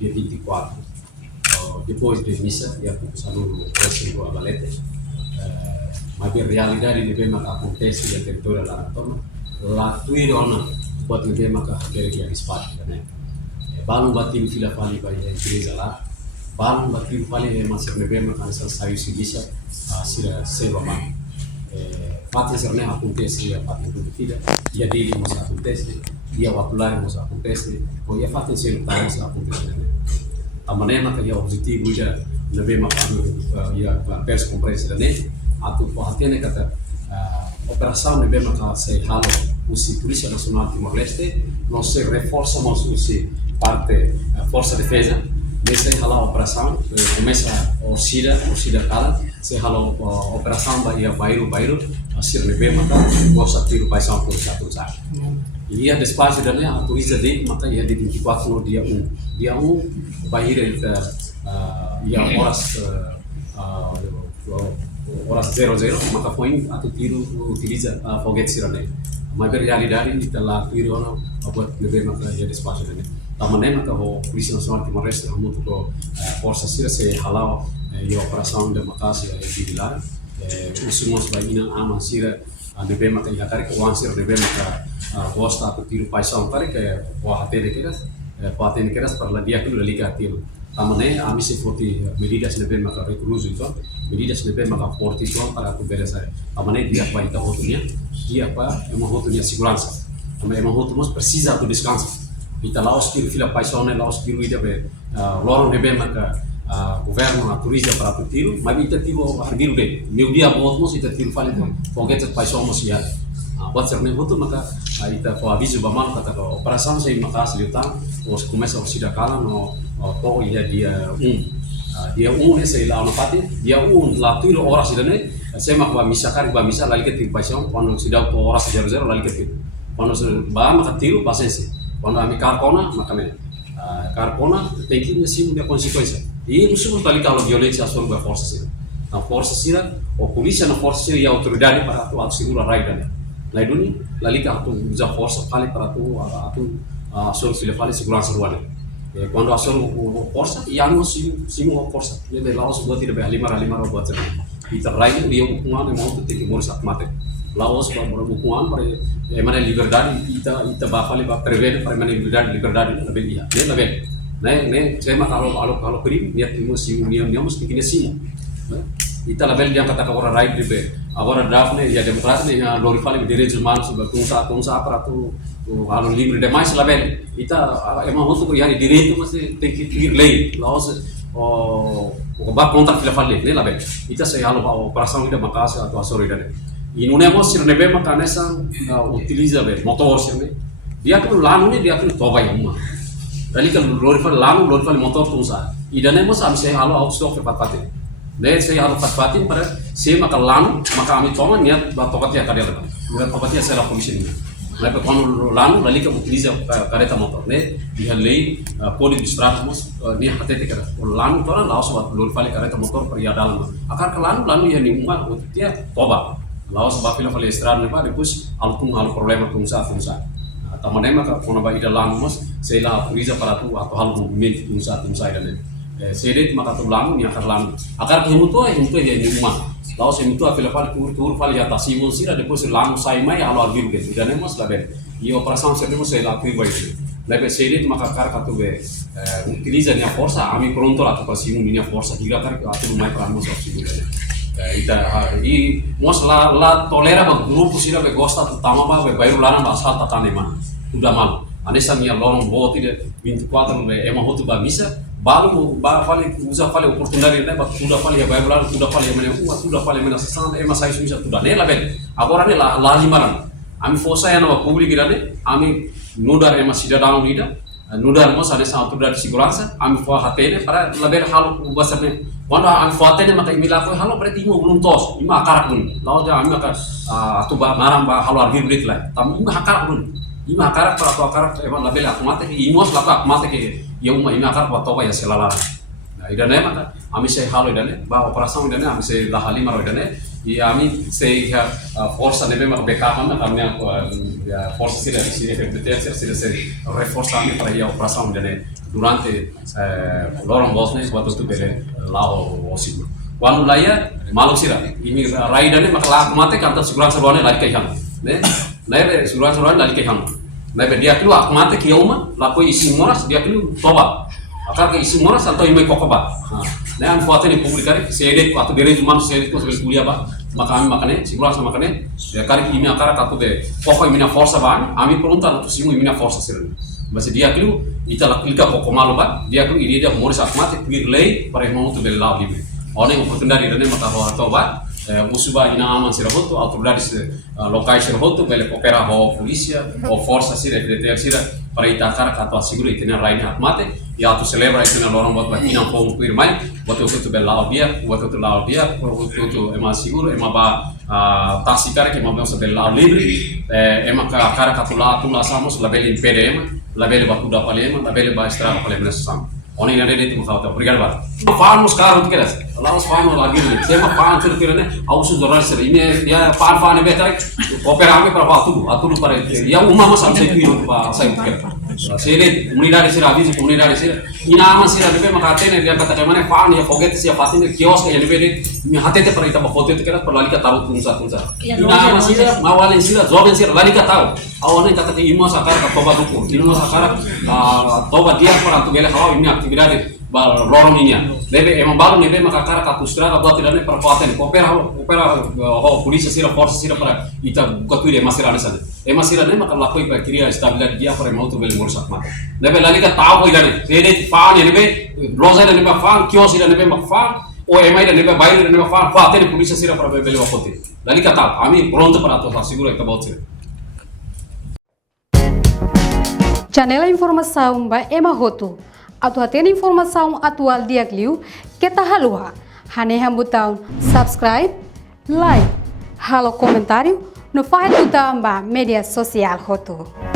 dia 24. Depois de missa, ia começando o próximo a valete. Mas a realidade de bem que acontece na território lá na toma, lá tuirona, pode ver que quer que espaço, né? Balão batiu fila fali vai a empresa lá, balão batiu fali mas se bem que essa saiu se diz a sira seva mano. Pati serna acontece a pati do filha, e a dele mas acontece, e a vacular mas acontece, ou a pati ser tá mas acontece, né? A maneira que é objetivo já na bem que ia pers compressa né? Atu pohatene kata operação na bem que se halo usi Polícia Nacional de Timor-Leste, nós se reforçamos usi parte Força de Defesa, nessa hala operação começa a Orsida Kala, se hala operação vai bairro a sirne bem que gosta tiro paisão por satu saat. E a despacho dele a turista dele mata ia de 24 no dia 1 bahir ia horas 00 maka foi atau tiro utiliza foguete sirene. Mas a realidade está lá tiro não buat lebih maka ia despacho dele. Tamannya maka o Polícia Nacional de Timor-Leste muito com força sira se halau e operação de maka se dibilar usumos baina ama sira lebih maka ia tarik uang sira lebih maka gosta atau tiro paisão tarik o hatene keras para dia que liga tiro. Tamannya ami se forti medidas lebih maka recluso itu medidas lebih maka forti itu para tu beres. Tamannya dia apa itu hotunya dia apa emang hotunya segurança. Emang hotumus precisa tu descanso. Ita laos tiro fila paisone laos tiro ida be lorong lebih maka governo autoriza para tu tiro, mas ita tiro hargiro be. Meu dia botmos ita tiro fale tu foguete paisomos ya. Buat cermin hotu maka ita ko aviso bamal kata ko operação sei maka seliutan os começa a sida kala no to ia dia ne sei lá no pati dia lá tiro horas idane sei mak ba misa kari ba misa lali ke tiro paisão quando sida to horas 00 lali ke tiro quando ba maka tiro pasense. Quando a mi carcona, macamene. Carcona tem que sim uma consequência. E não somos ali a violência sobre a força civil. A força civil, a polícia na força civil e a autoridade para atuar segura a raia. Lá duni, lá liga a tu usa força fale para tu a solo civil fale segurança ruana. Quando a solo força, e a não sim a força. E de lá os buat tidak lima buat cerita. Itu raia dia hukuman yang mau tu tinggi moris mate. Laos para hukuman para emang liberdade ita bafale ba prevene para emang liberdade lebih dia lebih ne saya mah kalau crime niat emosi união mesti kini simo ita lebih dia kata orang right be agora dafne ya demokrat ne ya glorify direitos humanos tungsa para tu kalau livre demais lebih ita emang untuk ya direito mesti tem que ir lei laos o ba contra fila fale ne lebih ita saya halo operação ida makasa atau asori dane. E não é moço sirne bem maka nessa utiliza bem motor sirne dia tu lanu ni dia tu toba yang uma dali kan glorify lanu glorify motor tu sa e dan é moço am sei halo outstop pat ne sei halo pat para sei maka lanu maka ami toma niat ba tokat ya kadang niat tokat ya será polisi ni mas quando lanu dali kan utiliza careta motor ne dia lei poli distratos ni hatete kara lanu toran laos ba glorify careta motor per ya dalam akar ke lanu ya ni uma dia toba laos ba fila fale estrada ne ba depois alkum problema com sa tamanema ka kona ba ida lamu mas sei la autoriza para tu atau hal movimento com sa ida ne sedet maka tu lamu ni akar ke mutu ya ni uma laos mutu fila fale tur fale ya tasibul sira depois lamu sai mai halo albiru ke ida ne mas la ben e operação servimos sei la kui ba itu lebe sedet maka kar ka tu be utiliza ni força ami pronto la tu pasimu minha força diga kar atu mai para nos auxiliar e mos lá tolera ba grupo sira be gosta tama ba be bairro lá na asal tatane man udah mal anessa minha lorong boti de 24 be ema hotu ba misa balu ba fale usa fale oportunidade né ba tudo fale bairro lá tudo fale mena tudo fale mena sasana ema sai misa tudo ne la ben agora ne la limaran ami fosa ya na public irane ami nudar ema sida down ida nudar mos anessa autoridade de segurança ami fo hatene para laber hal ubasane quando ami fo hatene maka imila ko halo berarti mo belum tos ima akarak pun lalu dia ami maka atu ba maram ba halo arbitrit lah tam ima akarak pun ima akarak para to akarak emang label akmate ke imos la akmate ke ya uma ima akarak wa toba ya selala nah idane maka ami se halo idane ba operação idane ami se lahali maro idane e ami sei força neve ma backup na kami força sira sira FDTR sira se reforçando para a operação dele durante lorong bosnya waktu itu bele lao osibur quando lá ia malu sira ini raida ne makala mate kanta segurança ruane lari kai ham ne neve segurança ruane lari kai ham neve dia keluar mate que uma lá foi isi moras dia keluar toba akar ke isi moras atau imai kokoba ne an foto ni publikari sedet atau dere cuma sedet ko sebagai kuliah ba makami makane segurança makane ya kari imi akara katu de poko imina força ba ami pergunta tu simu imina força sira mas dia keluar itala klika poko malu ba dia keluar ini dia moris akmate pirlei para mau tu belau libe one oportunidade dane maka ho toba usuba ina aman sira hoto autoridades locais sira hoto bele opera ho polícia ou força sira FDTR sira para itakar katu asegura itena raina akmate ya tu celebra itena lorong bot bakina pong pirmai boto tu belau dia boto tu lau dia boto tu ema seguro ema ba tasikar ke mabel sa belau libre ema cara katu la tu la samos la bele PDM la bele bakuda palema la bele ba estrada palema sam oni na dede tu khawta obrigado ba farmos caro tu queres lá os farmos lá giro se ma pan tu queres né ausu dorar ser ini dia pan betar operame para tudo para ya uma mas am sei tu pa sai sere comunidade sira avisa comunidade sira ina ama sira debe makatene dia kata mana pan ya foguete sia patin kios ya debe mi hatete para ita foto tu queres para lika taruh tunsa ina ama sira mawale sira joven sira lika tahu awalnya kata ke imo sakar ka toba duku imo sakar toba dia para tu gele hawa ini aktividade lorong ini debe emang baru nebe makakara ka kustra ka buat tidak ne perkuatan opera polisi sira força sira para ita kotuire masira sana masira ne maka lakoi pa kiria stabilidade dia para mau tu bele morsak mata nebe lalika tahu ko idane dede pan nebe rosa nebe fan kios ida nebe makfan o emai nebe baile nebe fan fatene polisi sira para bele wakote lalika tahu ami pronto para tu seguro ita bot sira Janela informação ba Ema Hoto. Atau atena informação atual dia kliu kita halua. Hane hambutão subscribe, like, halo comentário no file do media social Hoto.